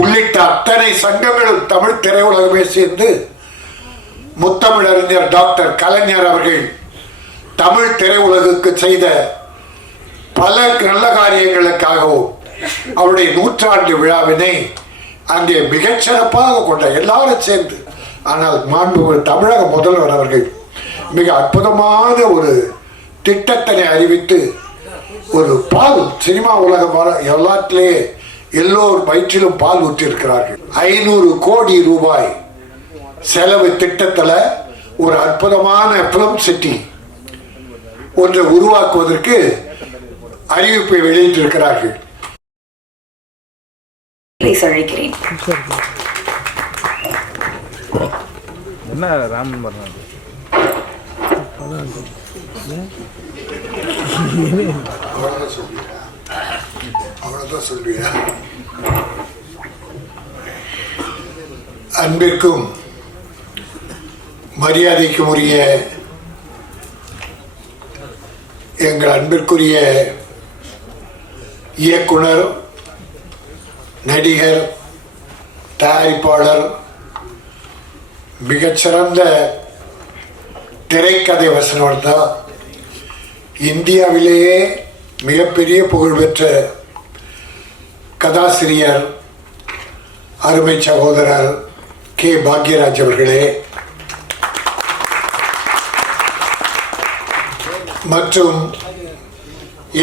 உள்ளிட்ட அத்தனை சங்கங்களும் தமிழ் திரையுலகமே சேர்ந்து முத்தமிழறிஞர் டாக்டர் கலைஞர் அவர்கள் தமிழ் திரையுலகுக்கு செய்த பல நல்ல காரியங்களுக்காகவும் அவருடைய நூற்றாண்டு விழாவினை அங்கே மிகச்சிறப்பாக கொண்ட எல்லாரும் சேர்ந்து ஆனால் மாண்பு தமிழக முதல்வர் அவர்கள் மிக அற்புதமான ஒரு திட்டத்தினை அறிவித்து ஒரு பால் சினிமா உலகம் எல்லாத்திலேயே எல்லோர் வயிற்றிலும் பால் ஊற்றிருக்கிறார்கள் ஐநூறு கோடி ரூபாய் செலவு திட்டத்தில் ஒரு அற்புதமான பிலம் சிட்டி ஒன்றை உருவாக்குவதற்கு அறிவிப்பை வெளியிட்டிருக்கிறார்கள் என்ன ராமன் தான் சொல்லுவேன் அன்பிற்கும் மரியாதைக்கும் உரிய எங்கள் அன்பிற்குரிய இயக்குனர் நடிகர் தயாரிப்பாளர் மிகச்சிறந்த திரைக்கதை தான் இந்தியாவிலேயே மிகப்பெரிய புகழ்பெற்ற கதாசிரியர் அருமை சகோதரர் கே பாக்யராஜ் அவர்களே மற்றும்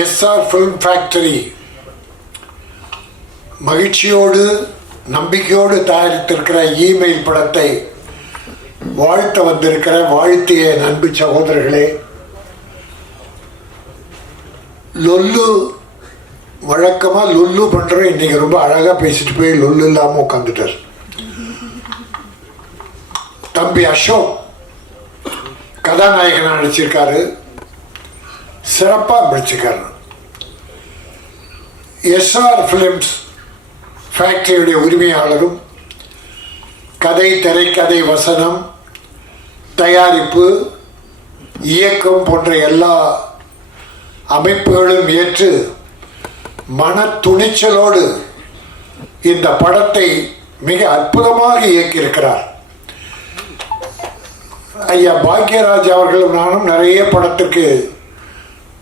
எஸ்ஆர் ஃபிலிம் ஃபேக்டரி மகிழ்ச்சியோடு நம்பிக்கையோடு தயாரித்திருக்கிற இமெயில் படத்தை வாழ்த்த வந்திருக்கிற வாழ்த்திய அன்பு சகோதரர்களே லொல்லு வழக்கமாக லுல்லு பண்ணுற இன்றைக்கி ரொம்ப அழகாக பேசிட்டு போய் லொல்லு இல்லாமல் உட்காந்துட்டார் தம்பி அசோக் கதாநாயகனாக நடிச்சிருக்காரு சிறப்பாக நடிச்சிருக்காரு எஸ்ஆர் ஃபிலிம்ஸ் ஃபேக்டரியுடைய உரிமையாளரும் கதை திரைக்கதை வசனம் தயாரிப்பு இயக்கம் போன்ற எல்லா அமைப்புகளும் ஏற்று மன துணிச்சலோடு இந்த படத்தை மிக அற்புதமாக இயக்கியிருக்கிறார் ஐயா பாக்யராஜ் அவர்களும் நானும் நிறைய படத்துக்கு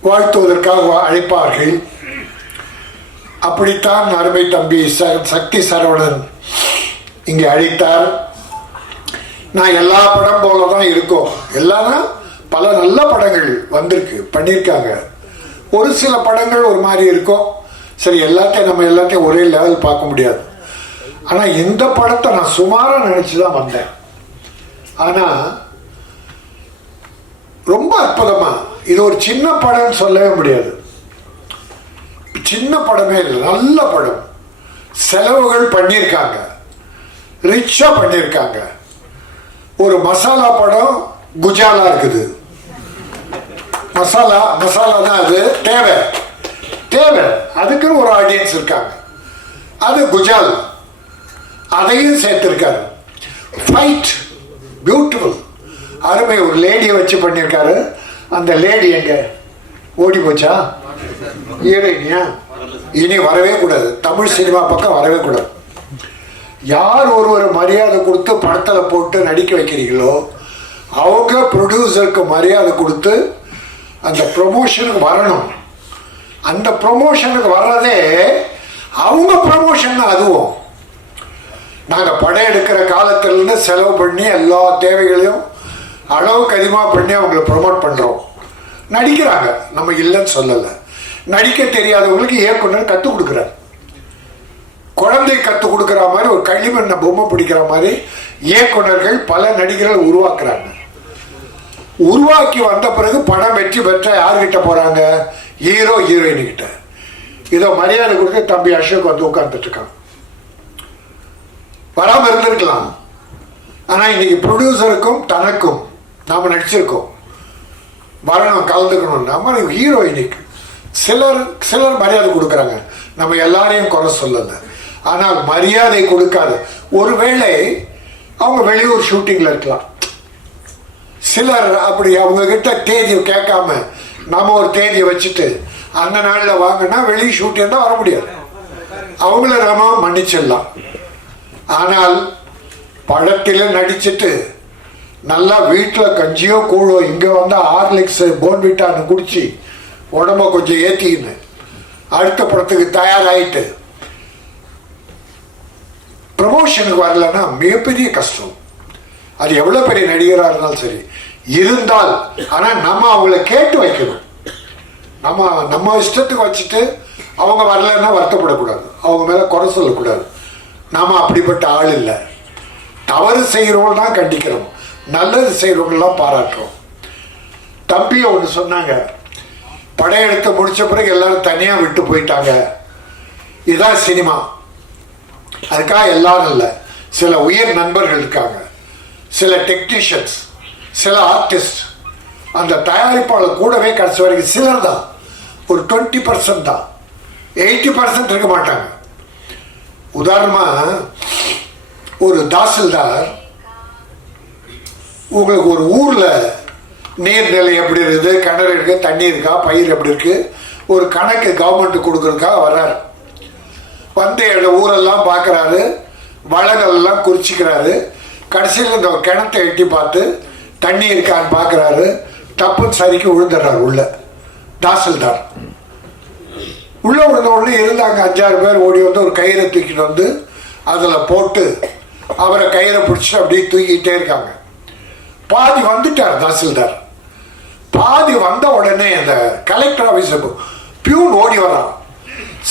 வாழ்த்துவதற்காக அழைப்பார்கள் அப்படித்தான் அருமை தம்பி ச சக்தி சரவணன் இங்கே அழைத்தார் நான் எல்லா படம் போல தான் இருக்கோம் எல்லாரும் பல நல்ல படங்கள் வந்திருக்கு பண்ணியிருக்காங்க ஒரு சில படங்கள் ஒரு மாதிரி இருக்கும் சரி எல்லாத்தையும் நம்ம எல்லாத்தையும் ஒரே லெவல் பார்க்க முடியாது ஆனால் இந்த படத்தை நான் சுமாராக நினச்சி தான் வந்தேன் ஆனால் ரொம்ப அற்புதமாக இது ஒரு சின்ன படம்னு சொல்லவே முடியாது சின்ன படமே இல்லை நல்ல படம் செலவுகள் பண்ணியிருக்காங்க ரிச்சாக பண்ணியிருக்காங்க ஒரு மசாலா படம் குஜாலா இருக்குது மசாலா மசாலா தான் அது தேவை தேவை அதுக்குன்னு ஒரு ஆடியன்ஸ் இருக்காங்க அது குஜால் அதையும் சேர்த்துருக்காரு ஃபைட் பியூட்டிஃபுல் அருமை ஒரு லேடியை வச்சு பண்ணியிருக்காரு அந்த லேடி எங்க ஓடி போச்சா ஹீரோயினியா இனி வரவே கூடாது தமிழ் சினிமா பக்கம் வரவே கூடாது யார் ஒருவர் மரியாதை கொடுத்து படத்தில் போட்டு நடிக்க வைக்கிறீங்களோ அவங்க ப்ரொடியூசருக்கு மரியாதை கொடுத்து அந்த ப்ரொமோஷனுக்கு வரணும் அந்த ப்ரொமோஷனுக்கு வர்றதே அவங்க ப்ரமோஷன் அதுவும் நாங்கள் படம் எடுக்கிற காலத்திலேருந்து செலவு பண்ணி எல்லா தேவைகளையும் அளவுக்கு அதிகமாக பண்ணி அவங்கள ப்ரொமோட் பண்ணுறோம் நடிக்கிறாங்க நம்ம இல்லைன்னு சொல்லலை நடிக்க தெரியாதவங்களுக்கு இயக்குனர் கற்றுக் கொடுக்குறாரு குழந்தை கற்றுக் கொடுக்குற மாதிரி ஒரு களிமண்ணை பொம்மை பிடிக்கிற மாதிரி இயக்குனர்கள் பல நடிகர்கள் உருவாக்குறாங்க உருவாக்கி வந்த பிறகு படம் வெற்றி பெற்ற யார்கிட்ட போகிறாங்க ஹீரோ ஹீரோயின் கிட்ட இதோ மரியாதை கொடுத்து தம்பி அசோக் வந்து உட்கார்ந்துட்டு இருக்கான் வராம இருந்திருக்கலாம் ஆனா இன்னைக்கு ப்ரொடியூசருக்கும் தனக்கும் நாம நடிச்சிருக்கோம் வரணும் கலந்துக்கணும் நம்ம ஹீரோ இன்னைக்கு சிலர் சிலர் மரியாதை கொடுக்குறாங்க நம்ம எல்லாரையும் குறை சொல்லலை ஆனால் மரியாதை கொடுக்காது ஒருவேளை அவங்க வெளியூர் ஷூட்டிங்கில் இருக்கலாம் சிலர் அப்படி அவங்கக்கிட்ட தேதி கேட்காம நாம ஒரு தேதியை வச்சுட்டு அந்த நாளில் வாங்கினா வெளியே ஷூட்டிங் இருந்தால் வர முடியாது அவங்கள நம்ம மன்னிச்சிடலாம் ஆனால் பழத்தில் நடிச்சுட்டு நல்லா வீட்டில் கஞ்சியோ கூழோ இங்கே வந்தால் ஹார்லிக்ஸு போன்விட்டான்னு குடிச்சு உடம்ப கொஞ்சம் ஏற்றிக்கின்னு அடுத்த படத்துக்கு தயாராகிட்டு ப்ரமோஷனுக்கு வரலன்னா மிகப்பெரிய கஷ்டம் அது எவ்வளோ பெரிய நடிகராக இருந்தாலும் சரி இருந்தால் ஆனால் நம்ம அவங்கள கேட்டு வைக்கணும் நம்ம நம்ம இஷ்டத்துக்கு வச்சுட்டு அவங்க வரலன்னா வருத்தப்படக்கூடாது அவங்க மேலே குறை சொல்லக்கூடாது நாம் அப்படிப்பட்ட ஆள் இல்லை தவறு செய்கிறவங்க தான் கண்டிக்கிறோம் நல்லது செய்கிறவங்களாம் பாராட்டுறோம் தம்பியை ஒன்று சொன்னாங்க படையெடுத்து முடித்த பிறகு எல்லாரும் தனியாக விட்டு போயிட்டாங்க இதுதான் சினிமா அதுக்காக எல்லாரும் இல்லை சில உயர் நண்பர்கள் இருக்காங்க சில டெக்னீஷியன்ஸ் சில ஆர்டிஸ்ட் அந்த தயாரிப்பாளர் கூடவே கடைசி வரைக்கும் சிலர் தான் ஒரு டுவெண்ட்டி பர்சன்ட் தான் எயிட்டி பர்சன்ட் இருக்க மாட்டாங்க உதாரணமாக ஒரு தாசில்தார் உங்களுக்கு ஒரு ஊரில் நீர்நிலை எப்படி இருக்குது கிணறு இருக்குது தண்ணி இருக்கா பயிர் எப்படி இருக்குது ஒரு கணக்கு கவர்மெண்ட்டு கொடுக்குறதுக்காக வர்றார் வந்து எங்கள் ஊரெல்லாம் பார்க்குறாரு வளங்கள்லாம் குறிச்சிக்கிறாரு கடைசியில் இந்த கிணத்தை எட்டி பார்த்து தண்ணி இருக்கான்னு பார்க்குறாரு தப்பு சரிக்கு விழுந்துடுறாரு உள்ள தாசில்தார் உள்ளே விழுந்த உடனே இருந்தாங்க அஞ்சாறு பேர் ஓடி வந்து ஒரு கயிறை தூக்கிட்டு வந்து அதில் போட்டு அவரை கயிறை பிடிச்சி அப்படியே தூக்கிக்கிட்டே இருக்காங்க பாதி வந்துட்டார் தாசில்தார் பாதி வந்த உடனே அந்த கலெக்டர் ஆஃபீஸுக்கு பியூன் ஓடி வரான்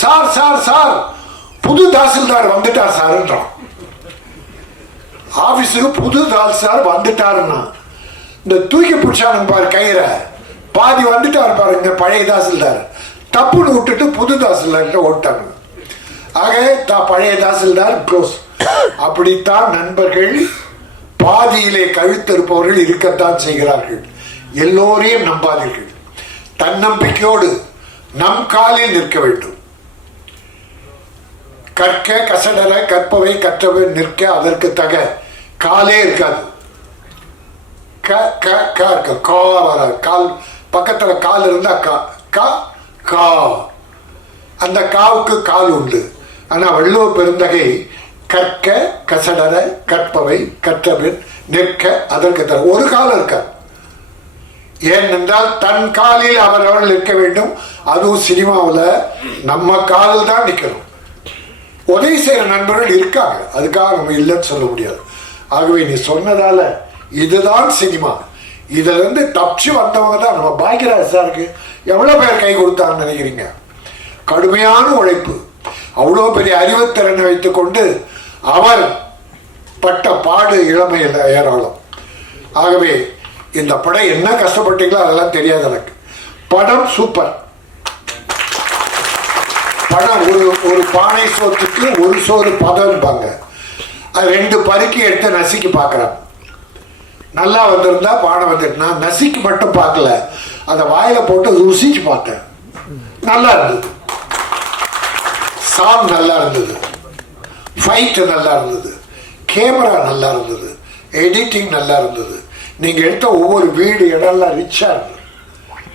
சார் சார் சார் புது தாசில்தார் வந்துட்டார் சார்ன்றான் ஆபீஸுக்கு புது தாசில்தார் வந்துட்டாருன்னா இந்த தூக்கி பிடிச்சானுங்க பாரு கயிற பாதி வந்துட்டார் பாரு பாருங்க பழைய தாசில்தார் தப்புன்னு விட்டுட்டு புது தாசில்தார்கிட்ட ஓட்டாங்க ஆக தான் பழைய தாசில்தார் க்ளோஸ் அப்படித்தான் நண்பர்கள் பாதியிலே கழுத்திருப்பவர்கள் இருக்கத்தான் செய்கிறார்கள் எல்லோரையும் நம்பாதீர்கள் தன்னம்பிக்கையோடு நம் காலில் நிற்க வேண்டும் கற்க கசடர கற்பவை கற்றவை நிற்க அதற்கு தக காலே இருக்காது க க க கா வராது கால் பக்கத்தில் கால் இருந்தால் கா கா கா அந்த காவுக்கு கால் உண்டு ஆனால் வள்ளுவர் பெருந்தகை கற்க கசடர கற்பவை கற்றபின் நிற்க அதற்கு தர ஒரு கால் இருக்காது ஏனென்றால் தன் காலில் அவர் அவள் நிற்க வேண்டும் அதுவும் சினிமாவில் நம்ம காலில் தான் நிற்கணும் உதவி செய்கிற நண்பர்கள் இருக்காங்க அதுக்காக நம்ம இல்லைன்னு சொல்ல முடியாது ஆகவே நீ சொன்னதால இதுதான் சினிமா இருந்து தப்பிச்சு வந்தவங்க தான் நம்ம பாக்கியராஜ் இருக்கு எவ்வளோ பேர் கை கொடுத்தாருன்னு நினைக்கிறீங்க கடுமையான உழைப்பு அவ்வளோ பெரிய அறிவுத்திறனை வைத்துக்கொண்டு அவர் பட்ட பாடு இளமை ஏராளம் ஆகவே இந்த படம் என்ன கஷ்டப்பட்டீங்களோ அதெல்லாம் தெரியாது எனக்கு படம் சூப்பர் படம் ஒரு ஒரு பானை சோத்துக்கு ஒரு சோறு பதம்பாங்க அது ரெண்டு பருக்கி எடுத்து நசுக்கி பார்க்குறாங்க நல்லா வந்திருந்தா பாடம் வந்துட்டு நான் நசிக்கு மட்டும் பார்க்கல அந்த வாயில போட்டு ருசிச்சு பார்த்தேன் நல்லா இருந்தது சாங் நல்லா இருந்தது ஃபைட்டு நல்லா இருந்தது கேமரா நல்லா இருந்தது எடிட்டிங் நல்லா இருந்தது நீங்கள் எடுத்த ஒவ்வொரு வீடு இடம்லாம் ரிச்சாக இருந்தது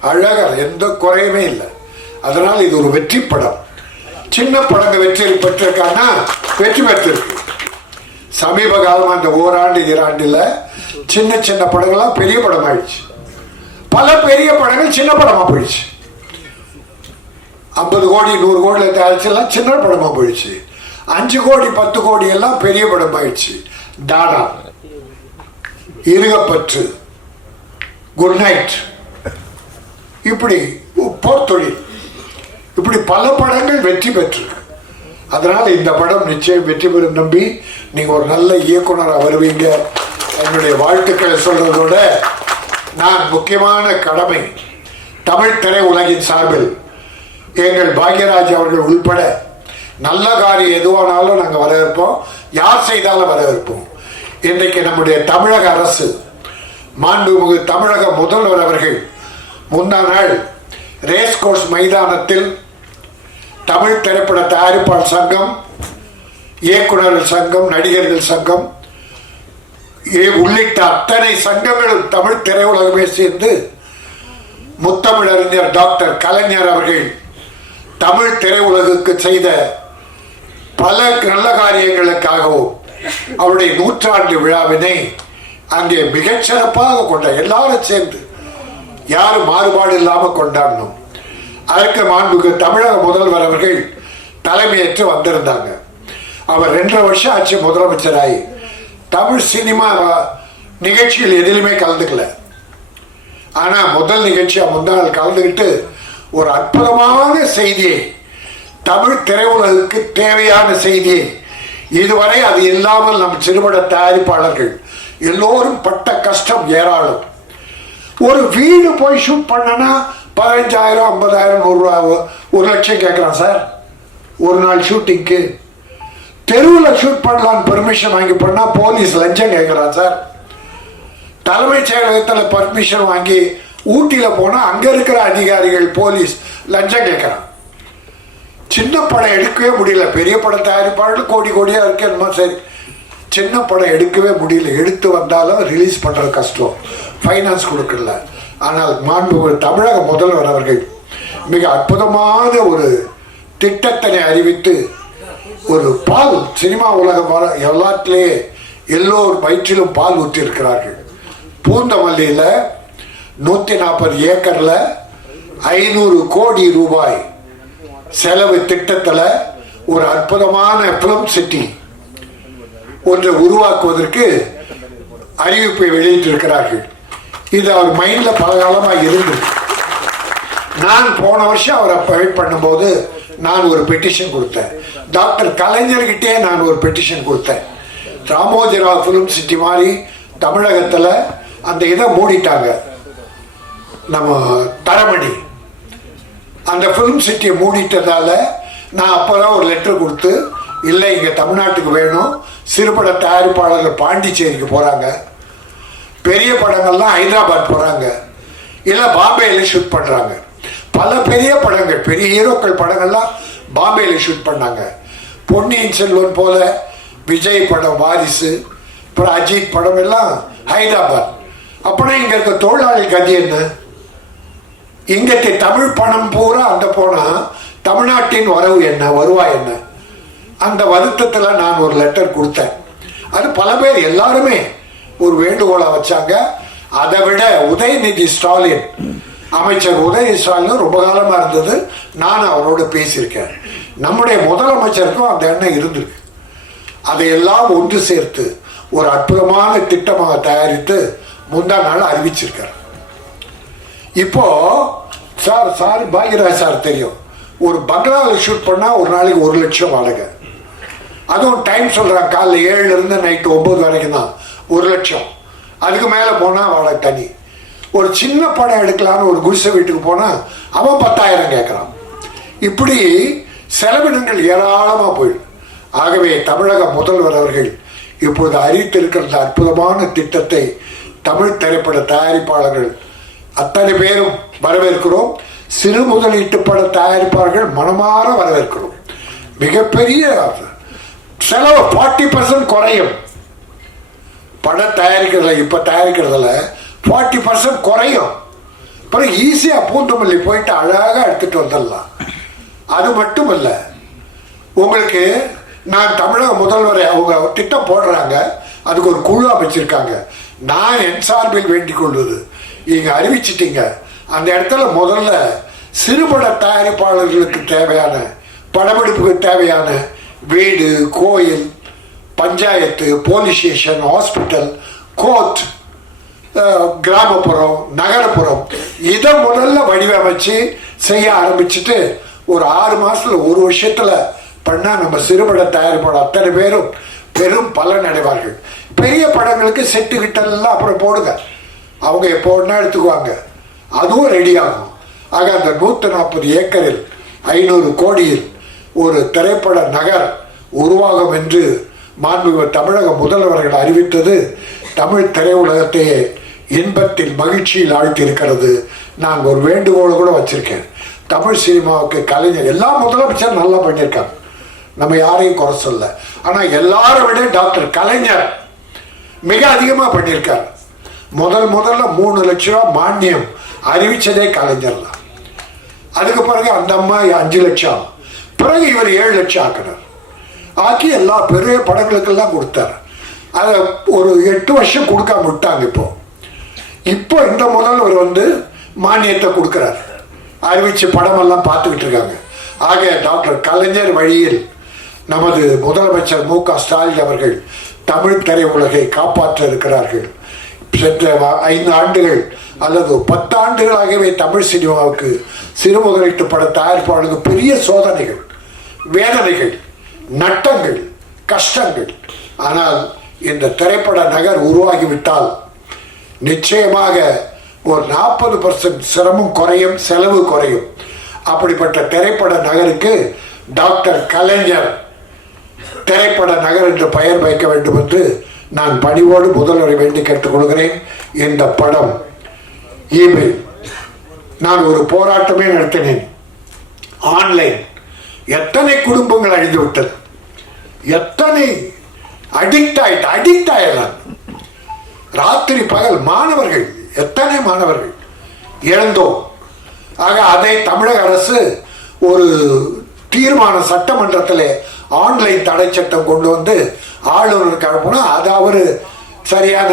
அழகாக எந்த குறையுமே இல்லை அதனால் இது ஒரு வெற்றி படம் சின்ன படங்கள் வெற்றி பெற்றிருக்காங்கன்னா வெற்றி பெற்றிருக்கு சமீப காலமாக இந்த ஓராண்டு இராண்டில் சின்ன சின்ன படங்கள்லாம் பெரிய படம் ஆயிடுச்சு பல பெரிய படங்கள் சின்ன படமாக போயிடுச்சு ஐம்பது கோடி நூறு கோடியில் தயாரிச்செல்லாம் சின்ன படமாக போயிடுச்சு அஞ்சு கோடி பத்து கோடி எல்லாம் பெரிய படம் ஆயிடுச்சு தாடா இருகப்பற்று குட் நைட் இப்படி போர்த்தொழில் இப்படி பல படங்கள் வெற்றி பெற்றிருக்கு அதனால் இந்த படம் நிச்சயம் வெற்றி பெறும் நம்பி நீங்கள் ஒரு நல்ல இயக்குனராக வருவீங்க என்னுடைய வாழ்த்துக்களை சொல்றதோட நான் முக்கியமான கடமை தமிழ் திரை உலகின் சார்பில் எங்கள் பாக்யராஜ் அவர்கள் உள்பட நல்ல காரியம் எதுவானாலும் நாங்கள் வரவேற்போம் யார் செய்தாலும் வரவேற்போம் இன்றைக்கு நம்முடைய தமிழக அரசு மாண்புமிகு தமிழக முதல்வர் அவர்கள் முந்தா நாள் ரேஸ் கோர்ஸ் மைதானத்தில் தமிழ் திரைப்பட தயாரிப்பாளர் சங்கம் இயக்குநர்கள் சங்கம் நடிகர்கள் சங்கம் உள்ளிட்ட அத்தனை சங்கங்களும் தமிழ் திரையுலகமே சேர்ந்து முத்தமிழறிஞர் டாக்டர் கலைஞர் அவர்கள் தமிழ் திரையுலகுக்கு செய்த பல நல்ல காரியங்களுக்காகவும் அவருடைய நூற்றாண்டு விழாவினை அங்கே மிகச்சிறப்பாக கொண்ட எல்லாரும் சேர்ந்து யாரும் மாறுபாடு இல்லாமல் கொண்டாடணும் அதற்கு மாண்புக்கு தமிழக முதல்வர் அவர்கள் தலைமையேற்று வந்திருந்தாங்க அவர் ரெண்டரை வருஷம் ஆச்சு முதலமைச்சராயி தமிழ் சினிமா நிகழ்ச்சியில் எதிலுமே கலந்துக்கல ஆனால் முதல் நிகழ்ச்சியாக முன்னாள் கலந்துக்கிட்டு ஒரு அற்புதமான செய்தியை தமிழ் திரையுலகுக்கு தேவையான செய்தியை இதுவரை அது இல்லாமல் நம் சிறுபட தயாரிப்பாளர்கள் எல்லோரும் பட்ட கஷ்டம் ஏராளம் ஒரு வீடு போய் ஷூட் பண்ணனா பதினஞ்சாயிரம் ஐம்பதாயிரம் ஒரு ஒரு லட்சம் கேட்குறான் சார் ஒரு நாள் ஷூட்டிங்க்கு தெருவில் ஷூட் பண்ணலான்னு பெர்மிஷன் வாங்கி பண்ணால் போலீஸ் லஞ்சம் கேட்குறான் சார் தலைமைச் செயலகத்தில் பர்மிஷன் வாங்கி ஊட்டியில் போனால் அங்கே இருக்கிற அதிகாரிகள் போலீஸ் லஞ்சம் கேட்குறான் சின்ன படம் எடுக்கவே முடியல பெரிய படம் தயாரிப்பாளர்கள் கோடி கோடியாக இருக்கு என்னமோ சரி சின்ன படம் எடுக்கவே முடியல எடுத்து வந்தாலும் ரிலீஸ் பண்ணுறது கஷ்டம் ஃபைனான்ஸ் கொடுக்கல ஆனால் மாண்பு தமிழக முதல்வர் அவர்கள் மிக அற்புதமான ஒரு திட்டத்தினை அறிவித்து ஒரு பால் சினிமா உலக வர எல்லாத்திலேயே எல்லோர் வயிற்றிலும் பால் ஊற்றி இருக்கிறார்கள் பூந்தமல்லியில் நூற்றி நாற்பது ஏக்கரில் ஐநூறு கோடி ரூபாய் செலவு திட்டத்தில் ஒரு அற்புதமான பிலிம் சிட்டி ஒன்றை உருவாக்குவதற்கு அறிவிப்பை வெளியிட்டிருக்கிறார்கள் இது அவர் மைண்டில் பல காலமாக இருந்தது நான் போன வருஷம் அவரை வெயிட் பண்ணும்போது நான் ஒரு பெட்டிஷன் கொடுத்தேன் டாக்டர் கலைஞர்கிட்டே நான் ஒரு பெட்டிஷன் கொடுத்தேன் ராமோஜிராவ் ஃபிலிம் சிட்டி மாதிரி தமிழகத்தில் அந்த இதை மூடிட்டாங்க நம்ம தரமணி அந்த ஃபிலிம் சிட்டியை மூடிட்டதால நான் அப்போ ஒரு லெட்டர் கொடுத்து இல்லை இங்கே தமிழ்நாட்டுக்கு வேணும் சிறுபட தயாரிப்பாளர்கள் பாண்டிச்சேரிக்கு போகிறாங்க பெரிய படங்கள்லாம் ஹைதராபாத் போகிறாங்க இல்லை பாம்பேயில் ஷூட் பண்ணுறாங்க பல பெரிய படங்கள் பெரிய ஹீரோக்கள் படங்கள்லாம் பாம்பேல ஷூட் பண்ணாங்க பொன்னியின் செல்வன் போல விஜய் படம் வாரிசு அப்புறம் அஜித் படம் எல்லாம் ஹைதராபாத் அப்புறம் இங்கே இருக்க தொழிலாளி கதி என்ன இங்கே தமிழ் பணம் பூரா அந்த போனால் தமிழ்நாட்டின் வரவு என்ன வருவாய் என்ன அந்த வருத்தத்தில் நான் ஒரு லெட்டர் கொடுத்தேன் அது பல பேர் எல்லாருமே ஒரு வேண்டுகோளை வச்சாங்க அதை விட உதயநிதி ஸ்டாலின் அமைச்சர் உதய ரொம்ப காலமாக இருந்தது நான் அவரோட பேசியிருக்கேன் நம்முடைய முதலமைச்சருக்கும் அந்த எண்ணம் இருந்திருக்கு அதையெல்லாம் ஒன்று சேர்த்து ஒரு அற்புதமான திட்டமாக தயாரித்து முந்தா நாள் அறிவிச்சிருக்கார் இப்போ சார் சார் பாக்யராஜ் சார் தெரியும் ஒரு பங்களாவில் ஷூட் பண்ணால் ஒரு நாளைக்கு ஒரு லட்சம் வாடகை அதுவும் டைம் சொல்கிறாங்க காலைல ஏழுலேருந்து நைட்டு ஒம்பது வரைக்கும் தான் ஒரு லட்சம் அதுக்கு மேலே போனால் வாடகை தனி ஒரு சின்ன படம் எடுக்கலான்னு ஒரு குடிசை வீட்டுக்கு போனால் அவன் பத்தாயிரம் கேட்குறான் இப்படி செலவினங்கள் ஏராளமாக போயிடும் ஆகவே தமிழக முதல்வர் அவர்கள் இப்போது அறிவித்திருக்கிற அற்புதமான திட்டத்தை தமிழ் திரைப்பட தயாரிப்பாளர்கள் அத்தனை பேரும் வரவேற்கிறோம் சிறு முதலீட்டு பட தயாரிப்பாளர்கள் மனமாற வரவேற்கிறோம் மிகப்பெரிய செலவு ஃபார்ட்டி பர்சன்ட் குறையும் படம் தயாரிக்கிறதில்ல இப்போ தயாரிக்கிறதுல ஃபார்ட்டி பர்சன்ட் குறையும் பிறகு ஈஸியாக பூந்தமல்லி போயிட்டு அழகாக எடுத்துகிட்டு வந்துடலாம் அது மட்டும் இல்லை உங்களுக்கு நான் தமிழக முதல்வரை அவங்க திட்டம் போடுறாங்க அதுக்கு ஒரு குழு அமைச்சிருக்காங்க நான் என் சார்பில் வேண்டிக் கொள்வது நீங்கள் அறிவிச்சிட்டீங்க அந்த இடத்துல முதல்ல சிறுபட தயாரிப்பாளர்களுக்கு தேவையான படமெடுப்புக்கு தேவையான வீடு கோயில் panchayat police station hospital court கிராமப்புறம் நகரப்புறம் இதை முதல்ல வடிவமைச்சு செய்ய ஆரம்பிச்சுட்டு ஒரு ஆறு மாசத்துல ஒரு வருஷத்துல பண்ணால் நம்ம சிறுபட தயாரிப்போட அத்தனை பேரும் பெரும் பலன் அடைவார்கள் பெரிய படங்களுக்கு செட்டு கிட்டலாம் அப்புறம் போடுங்க அவங்க எப்போ எடுத்துக்குவாங்க அதுவும் ரெடி ஆகும் ஆக அந்த நூற்றி நாற்பது ஏக்கரில் ஐநூறு கோடியில் ஒரு திரைப்பட நகர் உருவாகும் என்று மாண்புமிகு தமிழக முதல்வர்கள் அறிவித்தது தமிழ் திரையுலகத்தையே இன்பத்தில் மகிழ்ச்சியில் இருக்கிறது நான் ஒரு வேண்டுகோள் கூட வச்சுருக்கேன் தமிழ் சினிமாவுக்கு கலைஞர் எல்லா முதலமைச்சர் நல்லா பண்ணியிருக்காங்க நம்ம யாரையும் குறை சொல்ல ஆனால் எல்லாரும் விட டாக்டர் கலைஞர் மிக அதிகமாக பண்ணியிருக்கார் முதல் முதல்ல மூணு லட்சம் ரூபாய் மானியம் அறிவித்ததே கலைஞர் தான் அதுக்கு பிறகு அந்த அம்மா அஞ்சு லட்சம் பிறகு இவர் ஏழு லட்சம் ஆக்கினார் ஆக்கி எல்லா பெரிய படங்களுக்கெல்லாம் கொடுத்தார் அதை ஒரு எட்டு வருஷம் கொடுக்காம விட்டாங்க இப்போ இப்போ இந்த முதல்வர் வந்து மானியத்தை கொடுக்குறார் அறிவிச்சு படமெல்லாம் பார்த்துக்கிட்டு இருக்காங்க ஆக டாக்டர் கலைஞர் வழியில் நமது முதலமைச்சர் மு க ஸ்டாலின் அவர்கள் தமிழ் திரையுலகை காப்பாற்ற இருக்கிறார்கள் சென்ற ஐந்து ஆண்டுகள் அல்லது பத்தாண்டுகளாகவே தமிழ் சினிமாவுக்கு சிறு முதலீட்டு பட தயாரிப்பாளருக்கு பெரிய சோதனைகள் வேதனைகள் நட்டங்கள் கஷ்டங்கள் ஆனால் இந்த திரைப்பட நகர் உருவாகிவிட்டால் நிச்சயமாக ஒரு நாற்பது பர்சன்ட் சிரமம் குறையும் செலவு குறையும் அப்படிப்பட்ட திரைப்பட நகருக்கு டாக்டர் கலைஞர் திரைப்பட நகர் என்று பெயர் வைக்க வேண்டும் என்று நான் பணிவோடு முதல்வரை வேண்டி கேட்டுக்கொள்கிறேன் இந்த படம் இமெயில் நான் ஒரு போராட்டமே நடத்தினேன் ஆன்லைன் எத்தனை குடும்பங்கள் அழிந்து விட்டது எத்தனை அடிக்ட் ஆயிட்டு அடிக்ட் ஆயிடலாம் ராத்திரி பகல் மாணவர்கள் எத்தனை மாணவர்கள் இழந்தோம் ஆக அதை தமிழக அரசு ஒரு தீர்மான சட்டமன்றத்தில் ஆன்லைன் தடை சட்டம் கொண்டு வந்து ஆளுநருக்கு அனுப்பணும் அது அவர் சரியான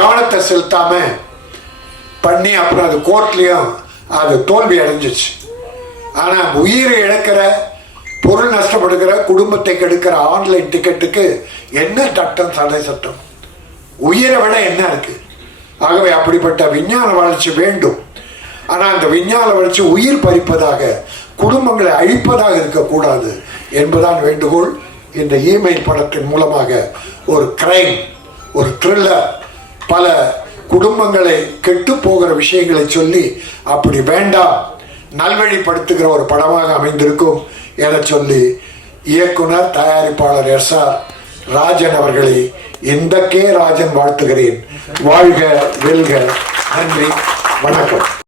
கவனத்தை செலுத்தாம பண்ணி அப்புறம் அது கோர்ட்லேயும் அது தோல்வி அடைஞ்சிச்சு ஆனால் உயிரை இழக்கிற பொருள் நஷ்டப்படுகிற குடும்பத்தை கெடுக்கிற ஆன்லைன் டிக்கெட்டுக்கு என்ன சட்டம் சடை சட்டம் உயிரை விட என்ன இருக்கு ஆகவே அப்படிப்பட்ட விஞ்ஞான வளர்ச்சி வேண்டும் ஆனால் அந்த விஞ்ஞான வளர்ச்சி உயிர் பறிப்பதாக குடும்பங்களை அழிப்பதாக இருக்கக்கூடாது என்பதான் வேண்டுகோள் இந்த இமெயில் படத்தின் மூலமாக ஒரு கிரைம் ஒரு த்ரில்லர் பல குடும்பங்களை கெட்டு போகிற விஷயங்களை சொல்லி அப்படி வேண்டாம் நல்வழிப்படுத்துகிற ஒரு படமாக அமைந்திருக்கும் என சொல்லி இயக்குனர் தயாரிப்பாளர் எஸ் ஆர் ராஜன் அவர்களை இந்த கே ராஜன் வாழ்த்துகிறேன் வாழ்க வெல்க நன்றி வணக்கம்